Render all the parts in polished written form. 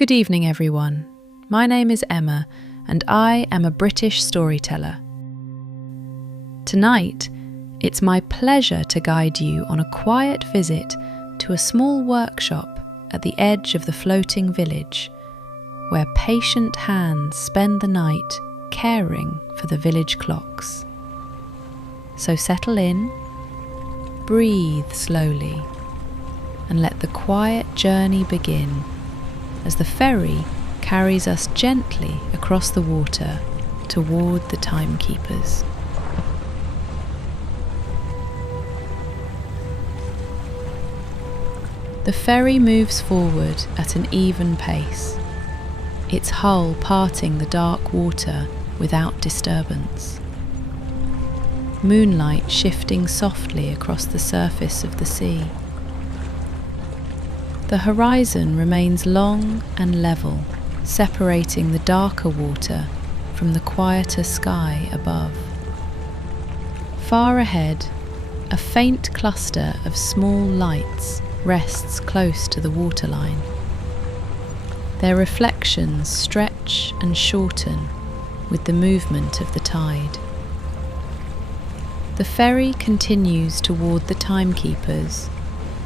Good evening, everyone. My name is Emma, and I am a British storyteller. Tonight, it's my pleasure to guide you on a quiet visit to a small workshop at the edge of the floating village, where patient hands spend the night caring for the village clocks. So settle in, breathe slowly, and let the quiet journey begin as the ferry carries us gently across the water toward the timekeepers. The ferry moves forward at an even pace, its hull parting the dark water without disturbance. Moonlight shifting softly across the surface of the sea. The horizon remains long and level, separating the darker water from the quieter sky above. Far ahead, a faint cluster of small lights rests close to the waterline. Their reflections stretch and shorten with the movement of the tide. The ferry continues toward the timekeepers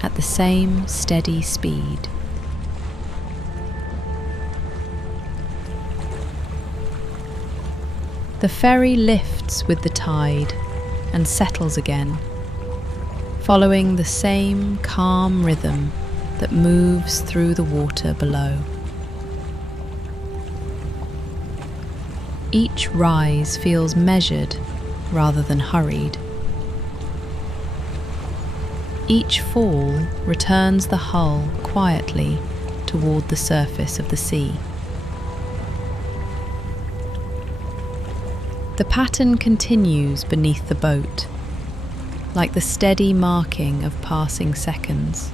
at the same steady speed. The ferry lifts with the tide and settles again, following the same calm rhythm that moves through the water below. Each rise feels measured rather than hurried. Each fall returns the hull quietly toward the surface of the sea. The pattern continues beneath the boat, like the steady marking of passing seconds.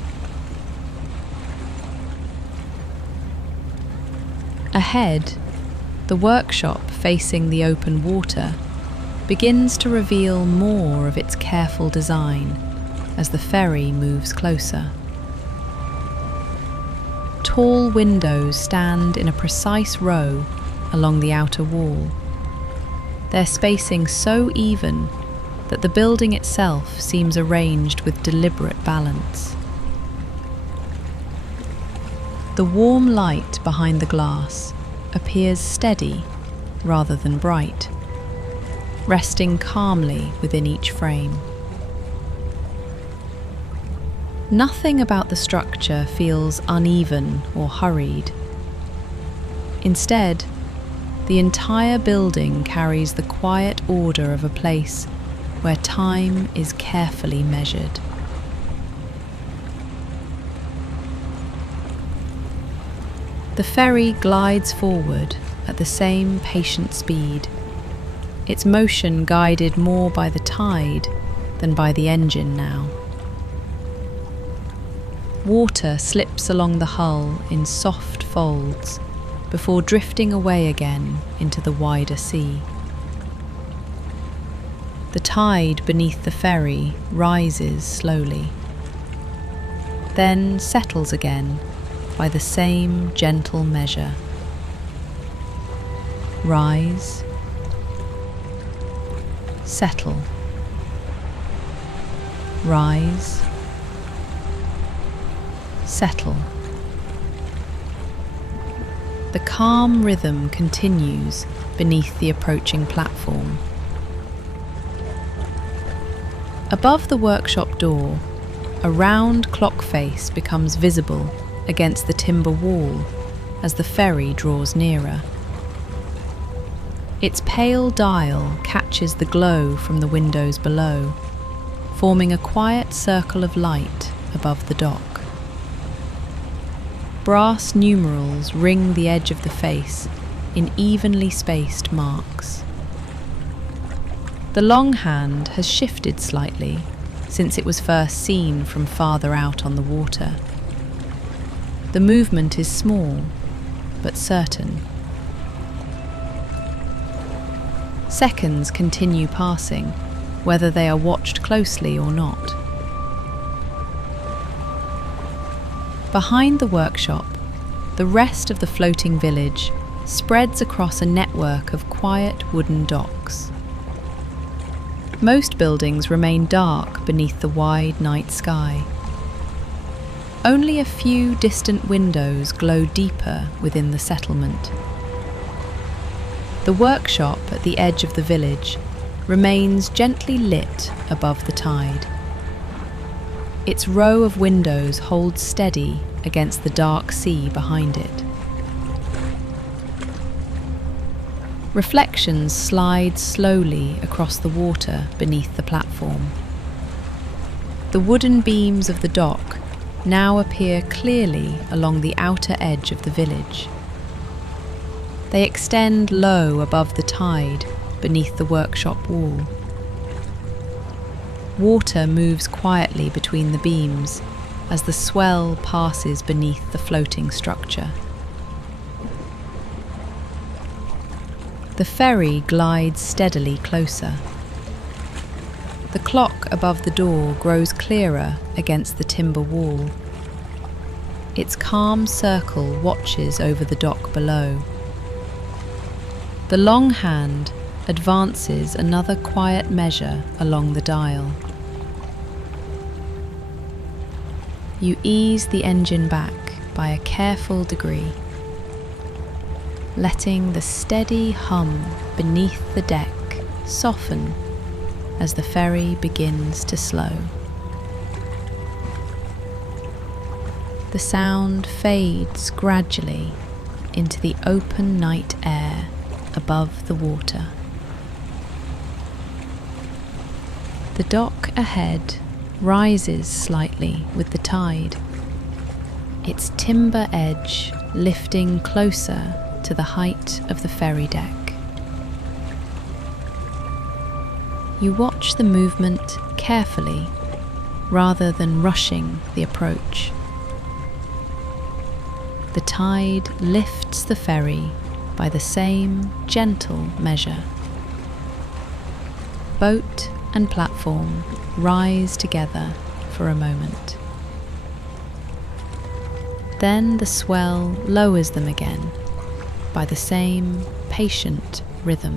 Ahead, the workshop facing the open water begins to reveal more of its careful design as the ferry moves closer. Tall windows stand in a precise row along the outer wall, their spacing so even that the building itself seems arranged with deliberate balance. The warm light behind the glass appears steady rather than bright, resting calmly within each frame. Nothing about the structure feels uneven or hurried. Instead, the entire building carries the quiet order of a place where time is carefully measured. The ferry glides forward at the same patient speed, its motion guided more by the tide than by the engine now. Water slips along the hull in soft folds before drifting away again into the wider sea. The tide beneath the ferry rises slowly, then settles again by the same gentle measure. Rise, settle, rise, settle. The calm rhythm continues beneath the approaching platform. Above the workshop door, a round clock face becomes visible against the timber wall as the ferry draws nearer. Its pale dial catches the glow from the windows below, forming a quiet circle of light above the dock. Brass numerals ring the edge of the face in evenly spaced marks. The long hand has shifted slightly since it was first seen from farther out on the water. The movement is small, but certain. Seconds continue passing, whether they are watched closely or not. Behind the workshop, The rest of the floating village spreads across a network of quiet wooden docks. Most buildings remain dark beneath the wide night sky. Only a few distant windows glow deeper within the settlement. The workshop at the edge of the village remains gently lit above the tide. Its row of windows holds steady against the dark sea behind it. Reflections slide slowly across the water beneath the platform. The wooden beams of the dock now appear clearly along the outer edge of the village. They extend low above the tide beneath the workshop wall. Water moves quietly between the beams as the swell passes beneath the floating structure. The ferry glides steadily closer. The clock above the door grows clearer against the timber wall. Its calm circle watches over the dock below. The long hand advances another quiet measure along the dial. You ease the engine back by a careful degree, letting the steady hum beneath the deck soften as the ferry begins to slow. The sound fades gradually into the open night air above the water. The dock ahead rises slightly with the tide, its timber edge lifting closer to the height of the ferry deck. You watch the movement carefully rather than rushing the approach. The tide lifts the ferry by the same gentle measure. Boat and platform rise together for a moment. Then the swell lowers them again by the same patient rhythm.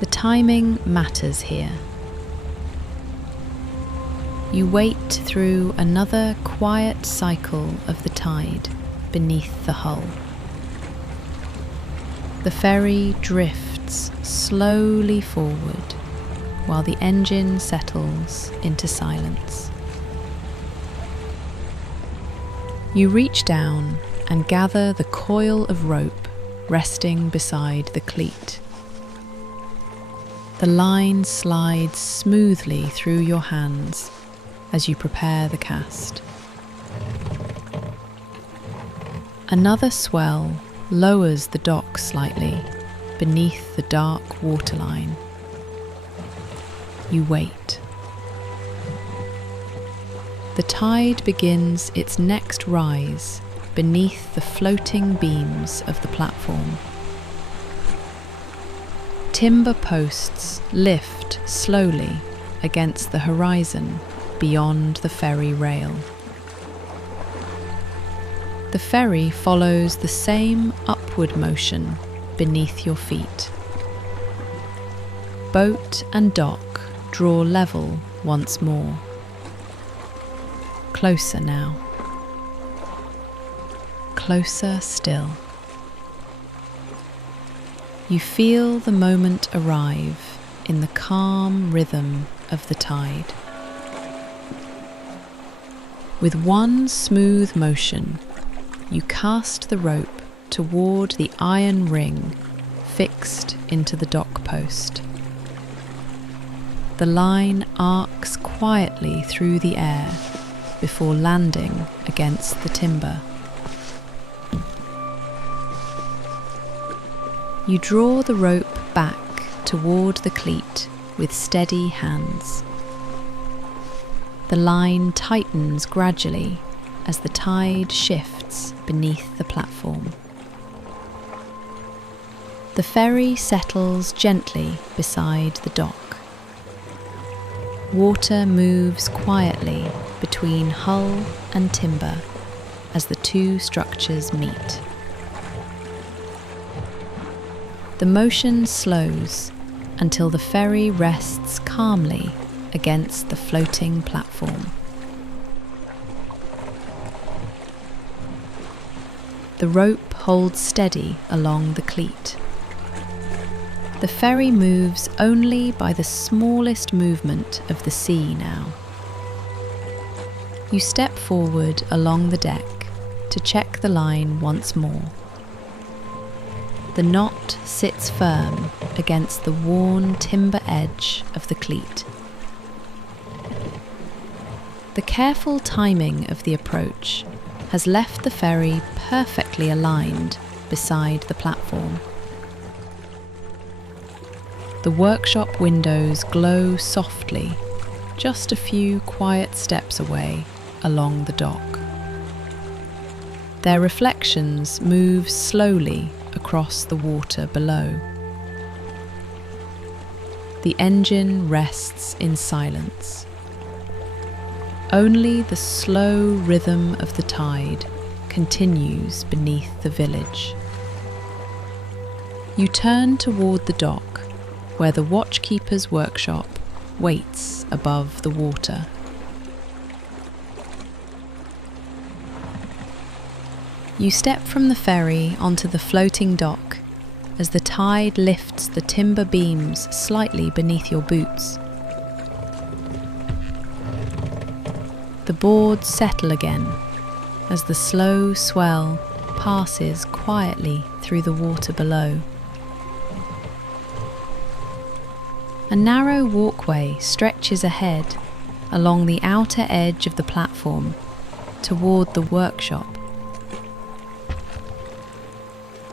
The timing matters here. You wait through another quiet cycle of the tide beneath the hull. The ferry drifts slowly forward while the engine settles into silence. You reach down and gather the coil of rope resting beside the cleat. The line slides smoothly through your hands as you prepare the cast. Another swell lowers the dock slightly beneath the dark waterline. You wait. The tide begins its next rise beneath the floating beams of the platform. Timber posts lift slowly against the horizon beyond the ferry rail. The ferry follows the same upward motion beneath your feet. Boat and dock draw level once more. Closer now. Closer still. You feel the moment arrive in the calm rhythm of the tide. With one smooth motion, you cast the rope toward the iron ring fixed into the dock post. The line arcs quietly through the air before landing against the timber. You draw the rope back toward the cleat with steady hands. The line tightens gradually as the tide shifts beneath the platform. The ferry settles gently beside the dock. Water moves quietly between hull and timber as the two structures meet. The motion slows until the ferry rests calmly against the floating platform. The rope holds steady along the cleat. The ferry moves only by the smallest movement of the sea now. You step forward along the deck to check the line once more. The knot sits firm against the worn timber edge of the cleat. The careful timing of the approach has left the ferry perfectly aligned beside the platform. The workshop windows glow softly, just a few quiet steps away along the dock. Their reflections move slowly across the water below. The engine rests in silence. Only the slow rhythm of the tide continues beneath the village. You turn toward the dock, where the watchkeeper's workshop waits above the water. You step from the ferry onto the floating dock as the tide lifts the timber beams slightly beneath your boots. The boards settle again as the slow swell passes quietly through the water below. A narrow walkway stretches ahead along the outer edge of the platform toward the workshop.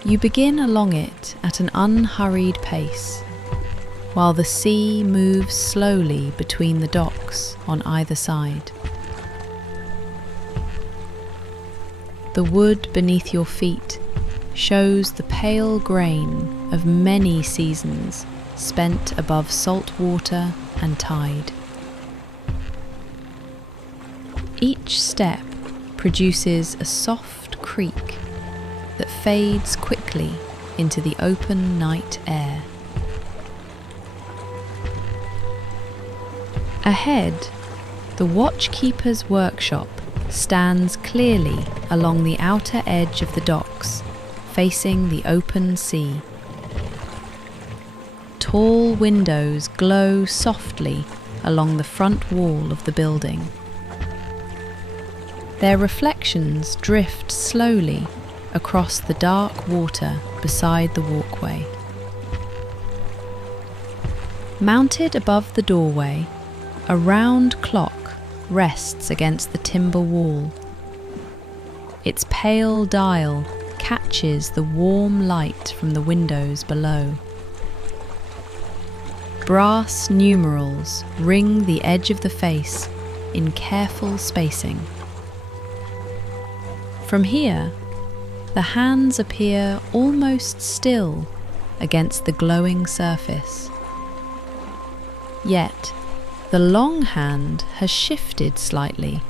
You begin along it at an unhurried pace, while the sea moves slowly between the docks on either side. The wood beneath your feet shows the pale grain of many seasons spent above salt water and tide. Each step produces a soft creak that fades quickly into the open night air. Ahead, the watchkeeper's workshop stands clearly along the outer edge of the docks, facing the open sea. Tall windows glow softly along the front wall of the building. Their reflections drift slowly across the dark water beside the walkway. Mounted above the doorway, a round clock rests against the timber wall. Its pale dial catches the warm light from the windows below. Brass numerals ring the edge of the face in careful spacing. From here, the hands appear almost still against the glowing surface. Yet, the long hand has shifted slightly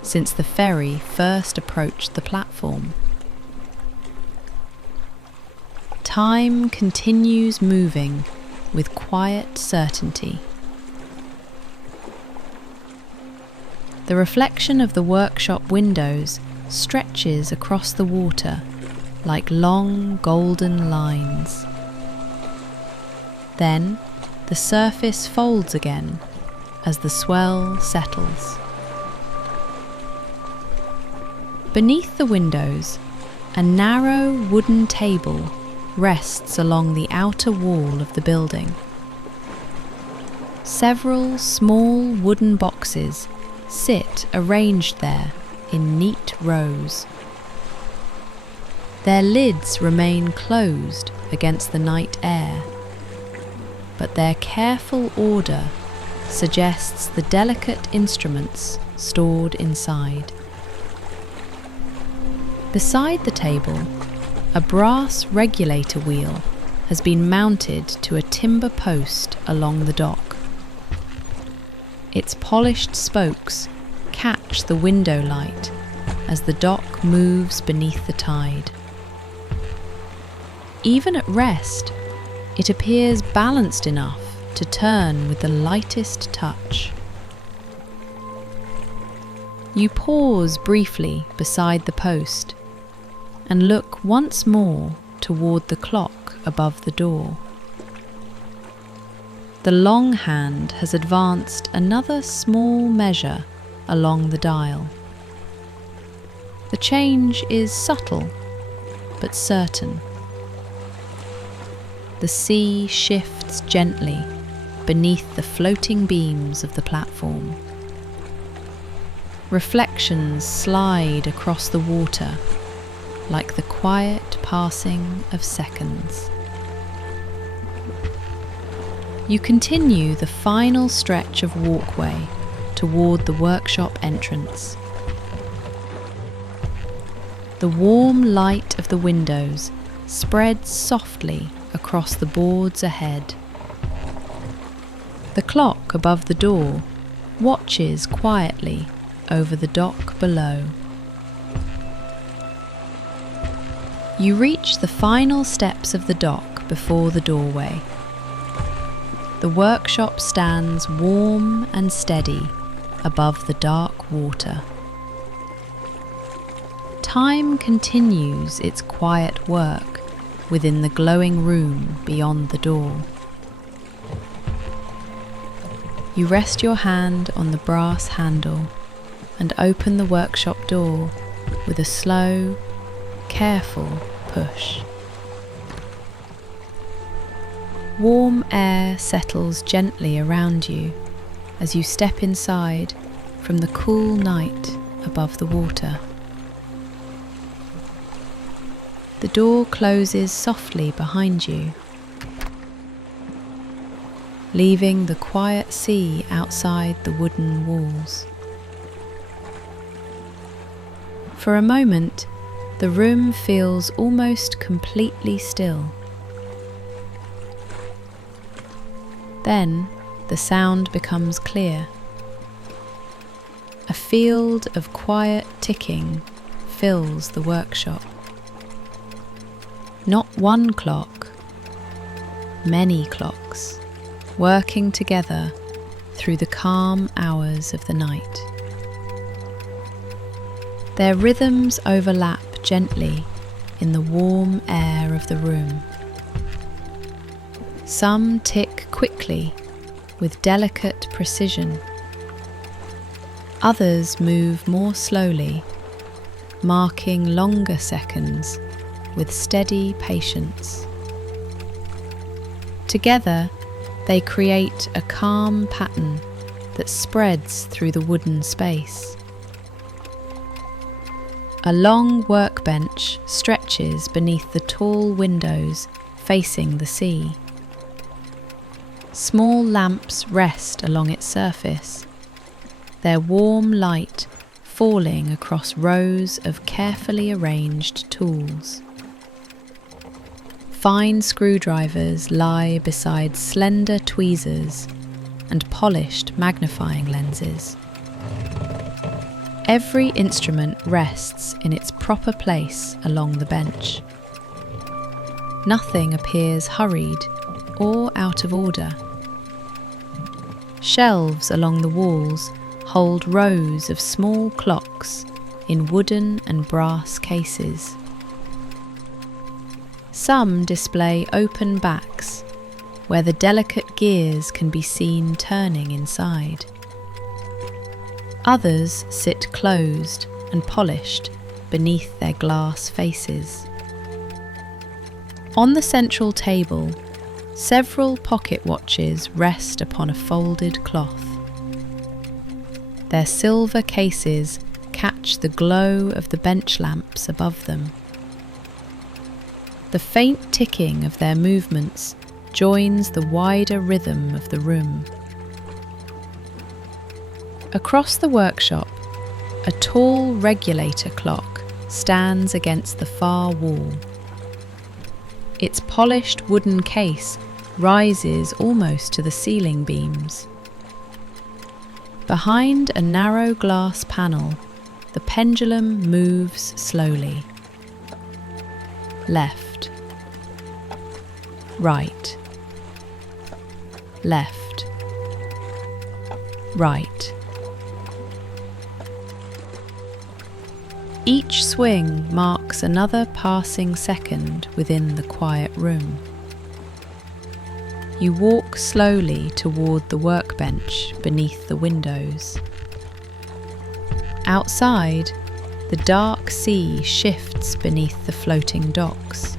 since the ferry first approached the platform. Time continues moving with quiet certainty. The reflection of the workshop windows stretches across the water like long golden lines. Then the surface folds again as the swell settles. Beneath the windows, a narrow wooden table rests along the outer wall of the building. Several small wooden boxes sit arranged there in neat rows. Their lids remain closed against the night air, but their careful order suggests the delicate instruments stored inside. Beside the table, a brass regulator wheel has been mounted to a timber post along the dock. Its polished spokes catch the window light as the dock moves beneath the tide. Even at rest, it appears balanced enough to turn with the lightest touch. You pause briefly beside the post and look once more toward the clock above the door. The long hand has advanced another small measure along the dial. The change is subtle but certain. The sea shifts gently beneath the floating beams of the platform. Reflections slide across the water like the quiet passing of seconds. You continue the final stretch of walkway toward the workshop entrance. The warm light of the windows spreads softly across the boards ahead. The clock above the door watches quietly over the dock below. You reach the final steps of the dock before the doorway. The workshop stands warm and steady above the dark water. Time continues its quiet work within the glowing room beyond the door. You rest your hand on the brass handle and open the workshop door with a slow, careful push. Warm air settles gently around you as you step inside from the cool night above the water. The door closes softly behind you, leaving the quiet sea outside the wooden walls. For a moment, the room feels almost completely still. Then the sound becomes clear. A field of quiet ticking fills the workshop. Not one clock, many clocks, working together through the calm hours of the night. Their rhythms overlap gently in the warm air of the room. Some tick quickly with delicate precision. Others move more slowly, marking longer seconds with steady patience. Together, they create a calm pattern that spreads through the wooden space. A long workbench stretches beneath the tall windows facing the sea. Small lamps rest along its surface, their warm light falling across rows of carefully arranged tools. Fine screwdrivers lie beside slender tweezers and polished magnifying lenses. Every instrument rests in its proper place along the bench. Nothing appears hurried or out of order. Shelves along the walls hold rows of small clocks in wooden and brass cases. Some display open backs, where the delicate gears can be seen turning inside. Others sit closed and polished beneath their glass faces. On the central table, several pocket watches rest upon a folded cloth. Their silver cases catch the glow of the bench lamps above them. The faint ticking of their movements joins the wider rhythm of the room. Across the workshop, a tall regulator clock stands against the far wall. Its polished wooden case rises almost to the ceiling beams. Behind a narrow glass panel, the pendulum moves slowly. Left, right, left, right. Each swing marks another passing second within the quiet room. You walk slowly toward the workbench beneath the windows. Outside, the dark sea shifts beneath the floating docks.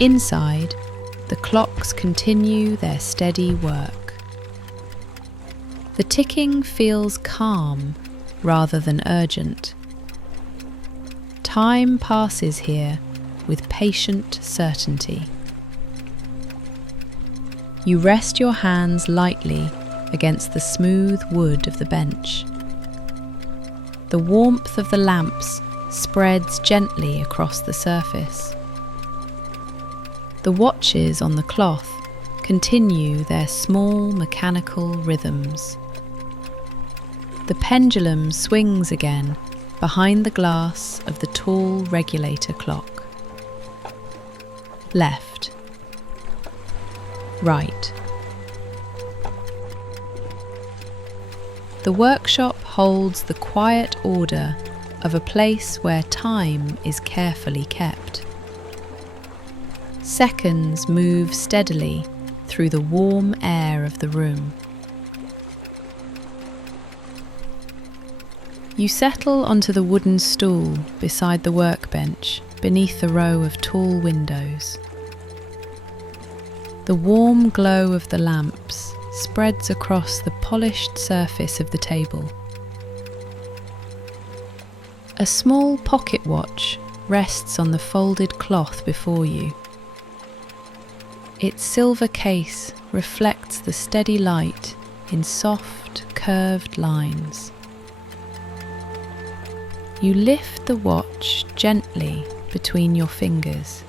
Inside, the clocks continue their steady work. The ticking feels calm rather than urgent. Time passes here with patient certainty. You rest your hands lightly against the smooth wood of the bench. The warmth of the lamps spreads gently across the surface. The watches on the cloth continue their small mechanical rhythms. The pendulum swings again behind the glass of the tall regulator clock. Left, right. The workshop holds the quiet order of a place where time is carefully kept. Seconds move steadily through the warm air of the room. You settle onto the wooden stool beside the workbench beneath a row of tall windows. The warm glow of the lamps spreads across the polished surface of the table. A small pocket watch rests on the folded cloth before you. Its silver case reflects the steady light in soft, curved lines. You lift the watch gently between your fingers.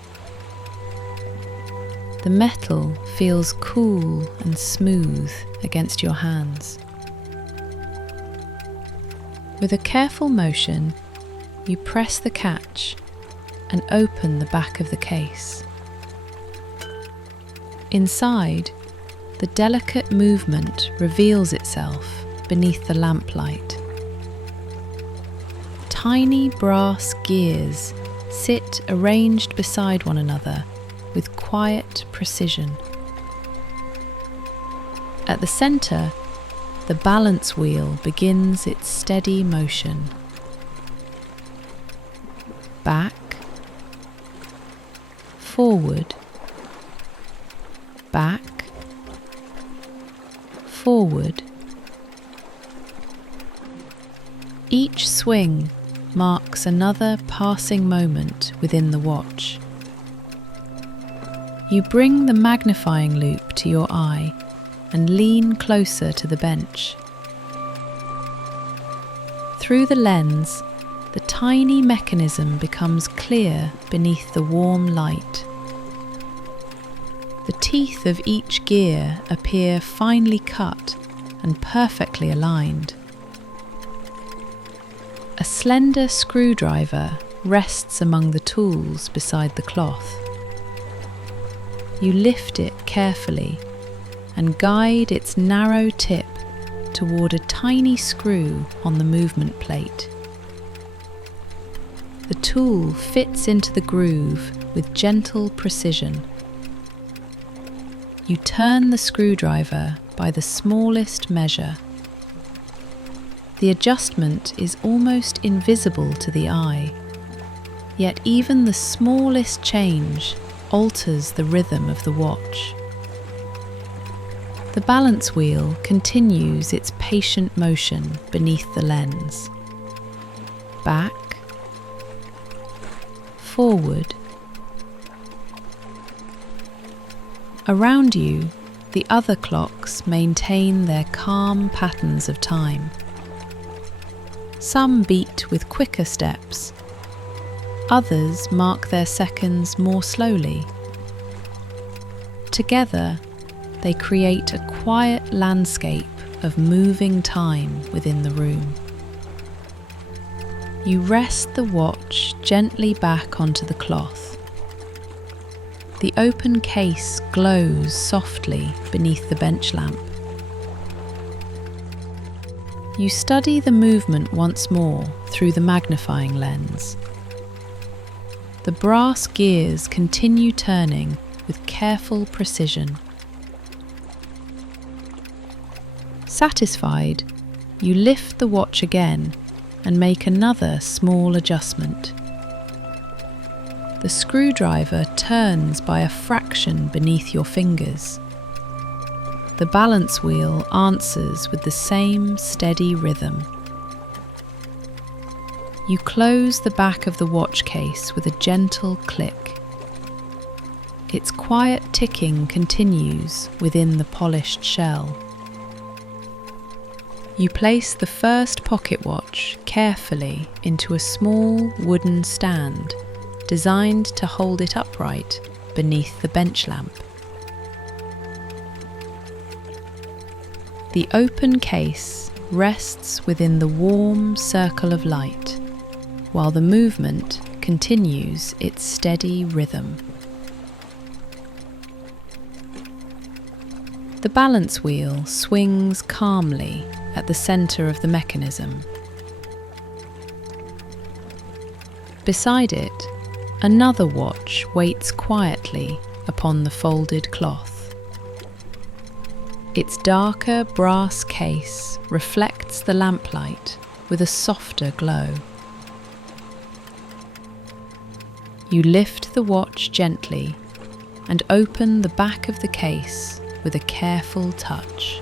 The metal feels cool and smooth against your hands. With a careful motion, you press the catch and open the back of the case. Inside, the delicate movement reveals itself beneath the lamplight. Tiny brass gears sit arranged beside one another with quiet precision. At the centre, the balance wheel begins its steady motion. Back, forward, back, forward. Each swing marks another passing moment within the watch. You bring the magnifying loupe to your eye and lean closer to the bench. Through the lens, the tiny mechanism becomes clear beneath the warm light. The teeth of each gear appear finely cut and perfectly aligned. A slender screwdriver rests among the tools beside the cloth. You lift it carefully and guide its narrow tip toward a tiny screw on the movement plate. The tool fits into the groove with gentle precision. You turn the screwdriver by the smallest measure. The adjustment is almost invisible to the eye, yet even the smallest change alters the rhythm of the watch. The balance wheel continues its patient motion beneath the lens. Back, forward. Around you, the other clocks maintain their calm patterns of time. Some beat with quicker steps. Others mark their seconds more slowly. Together, they create a quiet landscape of moving time within the room. You rest the watch gently back onto the cloth. The open case glows softly beneath the bench lamp. You study the movement once more through the magnifying lens. The brass gears continue turning with careful precision. Satisfied, you lift the watch again and make another small adjustment. The screwdriver turns by a fraction beneath your fingers. The balance wheel answers with the same steady rhythm. You close the back of the watch case with a gentle click. Its quiet ticking continues within the polished shell. You place the first pocket watch carefully into a small wooden stand designed to hold it upright beneath the bench lamp. The open case rests within the warm circle of light, while the movement continues its steady rhythm. The balance wheel swings calmly at the center of the mechanism. Beside it, another watch waits quietly upon the folded cloth. Its darker brass case reflects the lamplight with a softer glow. You lift the watch gently and open the back of the case with a careful touch.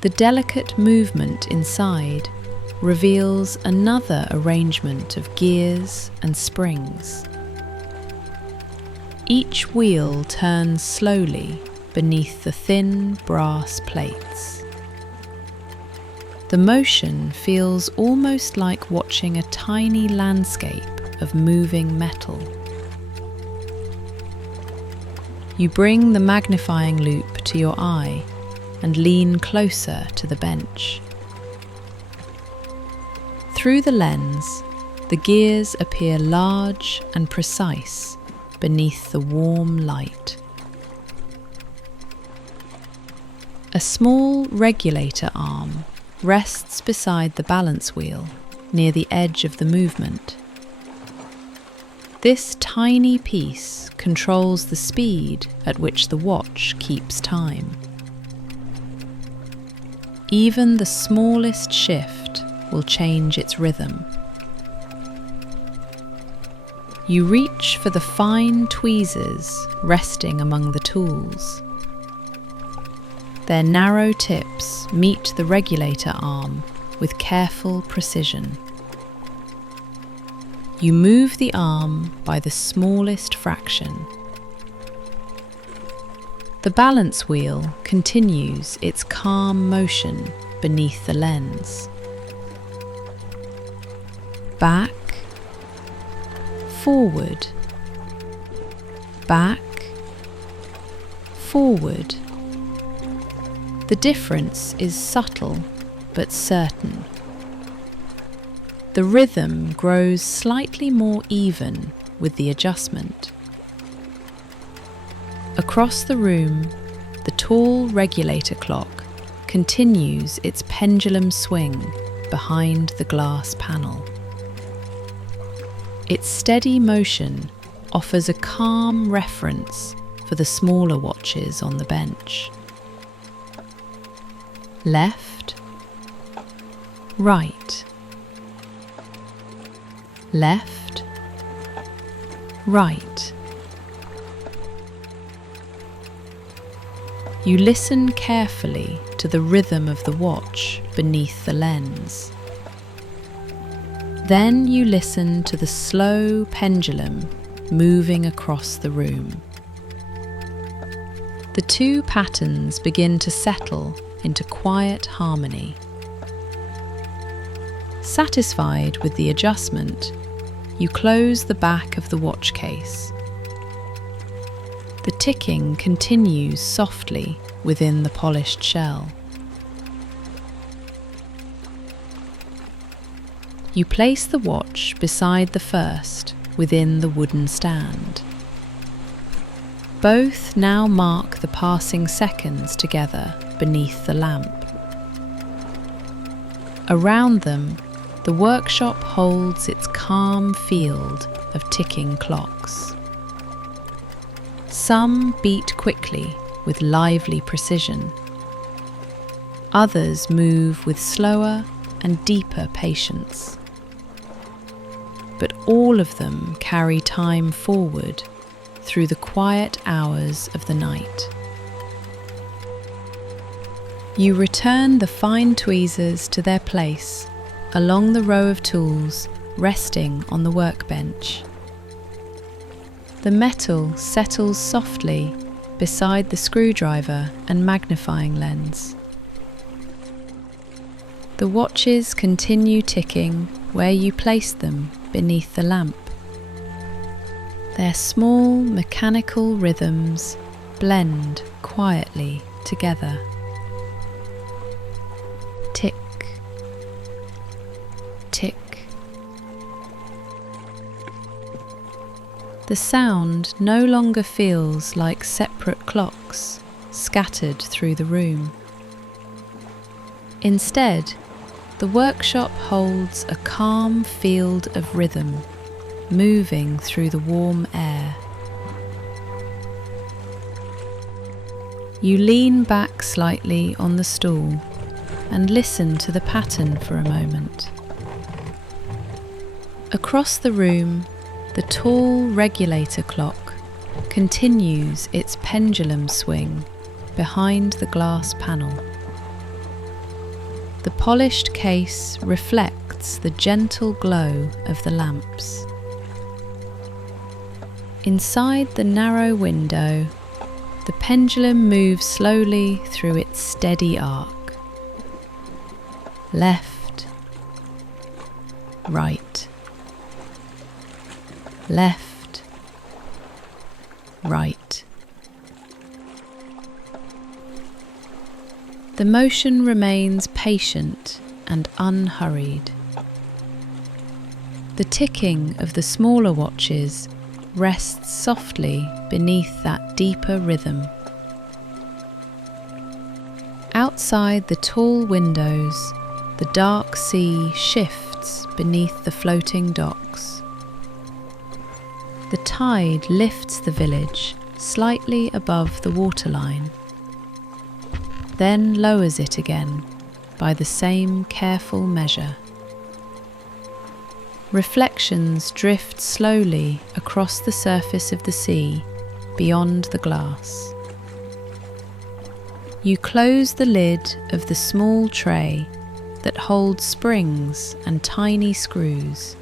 The delicate movement inside reveals another arrangement of gears and springs. Each wheel turns slowly beneath the thin brass plates. The motion feels almost like watching a tiny landscape of moving metal. You bring the magnifying loop to your eye and lean closer to the bench. Through the lens, the gears appear large and precise beneath the warm light. A small regulator arm rests beside the balance wheel near the edge of the movement. This tiny piece controls the speed at which the watch keeps time. Even the smallest shift will change its rhythm. You reach for the fine tweezers resting among the tools. Their narrow tips meet the regulator arm with careful precision. You move the arm by the smallest fraction. The balance wheel continues its calm motion beneath the lens. Back, forward, back, forward. The difference is subtle but certain. The rhythm grows slightly more even with the adjustment. Across the room, the tall regulator clock continues its pendulum swing behind the glass panel. Its steady motion offers a calm reference for the smaller watches on the bench. Left, right, left, right. You listen carefully to the rhythm of the watch beneath the lens. Then you listen to the slow pendulum moving across the room. The two patterns begin to settle into quiet harmony. Satisfied with the adjustment, you close the back of the watch case. The ticking continues softly within the polished shell. You place the watch beside the first within the wooden stand. Both now mark the passing seconds together beneath the lamp. Around them, the workshop holds its calm field of ticking clocks. Some beat quickly with lively precision. Others move with slower and deeper patience. But all of them carry time forward through the quiet hours of the night. You return the fine tweezers to their place along the row of tools resting on the workbench. The metal settles softly beside the screwdriver and magnifying lens. The watches continue ticking where you placed them beneath the lamp. Their small mechanical rhythms blend quietly together. Tick, tick. The sound no longer feels like separate clocks scattered through the room. Instead, the workshop holds a calm field of rhythm moving through the warm air. You lean back slightly on the stool and listen to the pattern for a moment. Across the room, the tall regulator clock continues its pendulum swing behind the glass panel. The polished case reflects the gentle glow of the lamps. Inside the narrow window, the pendulum moves slowly through its steady arc. Left, right, left, right. The motion remains patient and unhurried. The ticking of the smaller watches rests softly beneath that deeper rhythm. Outside the tall windows, the dark sea shifts beneath the floating docks. The tide lifts the village slightly above the waterline, then lowers it again by the same careful measure. Reflections drift slowly across the surface of the sea beyond the glass. You close the lid of the small tray that holds springs and tiny screws.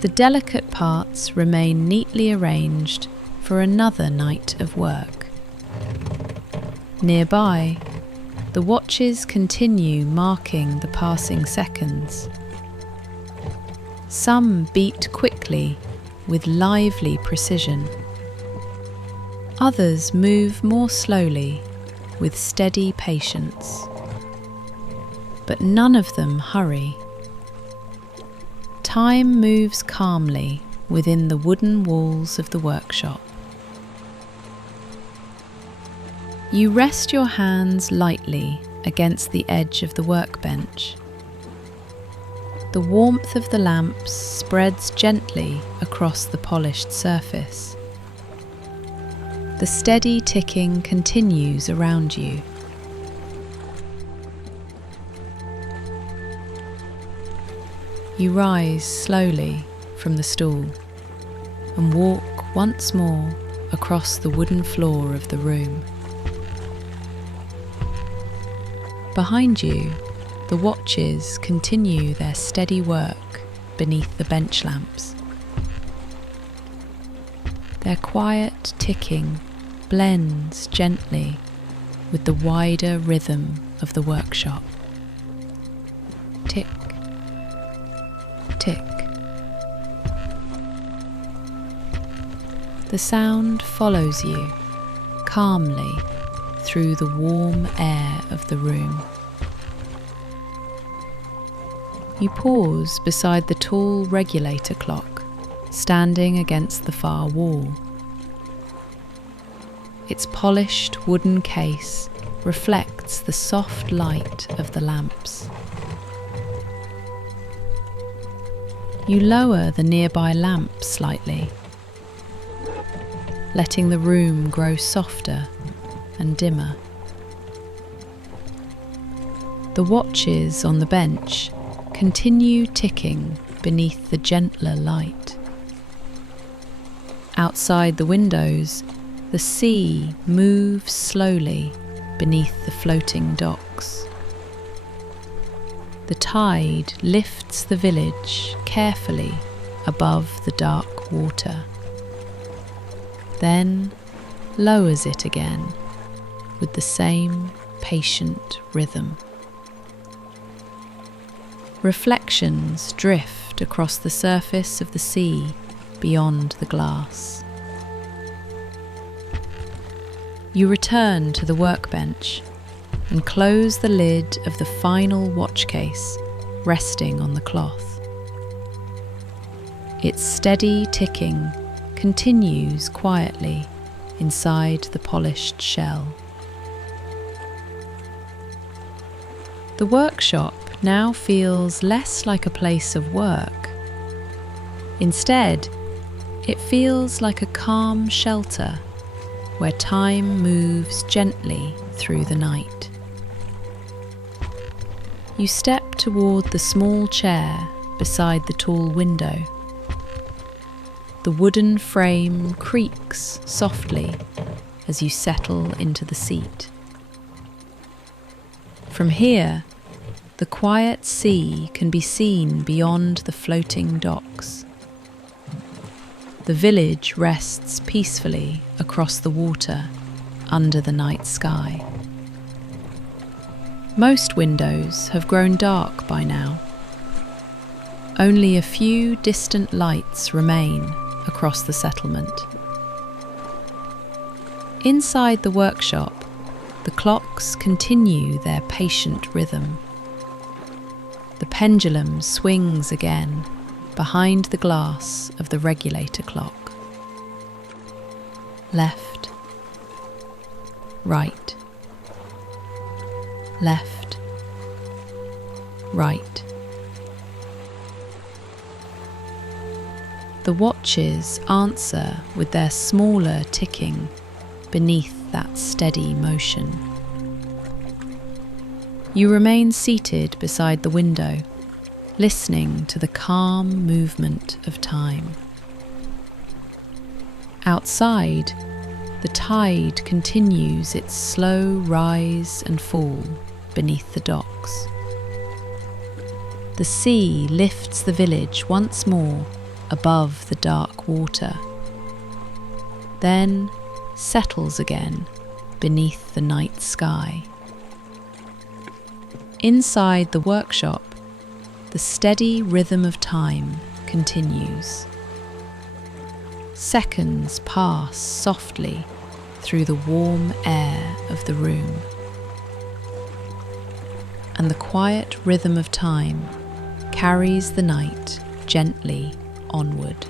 The delicate parts remain neatly arranged for another night of work. Nearby, the watches continue marking the passing seconds. Some beat quickly with lively precision. Others move more slowly with steady patience. But none of them hurry. Time moves calmly within the wooden walls of the workshop. You rest your hands lightly against the edge of the workbench. The warmth of the lamps spreads gently across the polished surface. The steady ticking continues around you. You rise slowly from the stool and walk once more across the wooden floor of the room. Behind you, the watches continue their steady work beneath the bench lamps. Their quiet ticking blends gently with the wider rhythm of the workshop. Tick, tick. The sound follows you calmly through the warm air of the room. You pause beside the tall regulator clock, standing against the far wall. Its polished wooden case reflects the soft light of the lamps. You lower the nearby lamp slightly, letting the room grow softer and dimmer. The watches on the bench continue ticking beneath the gentler light. Outside the windows, the sea moves slowly beneath the floating docks. The tide lifts the village carefully above the dark water, then lowers it again with the same patient rhythm. Reflections drift across the surface of the sea beyond the glass. You return to the workbench and close the lid of the final watch case resting on the cloth. Its steady ticking continues quietly inside the polished shell. The workshop now feels less like a place of work. Instead, it feels like a calm shelter where time moves gently through the night. You step toward the small chair beside the tall window. The wooden frame creaks softly as you settle into the seat. From here, the quiet sea can be seen beyond the floating docks. The village rests peacefully across the water under the night sky. Most windows have grown dark by now. Only a few distant lights remain across the settlement. Inside the workshop, the clocks continue their patient rhythm. The pendulum swings again behind the glass of the regulator clock. Left, right, left, right. The watches answer with their smaller ticking beneath that steady motion. You remain seated beside the window, listening to the calm movement of time. Outside, the tide continues its slow rise and fall beneath the docks. The sea lifts the village once more above the dark water, then settles again beneath the night sky. Inside the workshop, the steady rhythm of time continues. Seconds pass softly through the warm air of the room, and the quiet rhythm of time carries the night gently onward.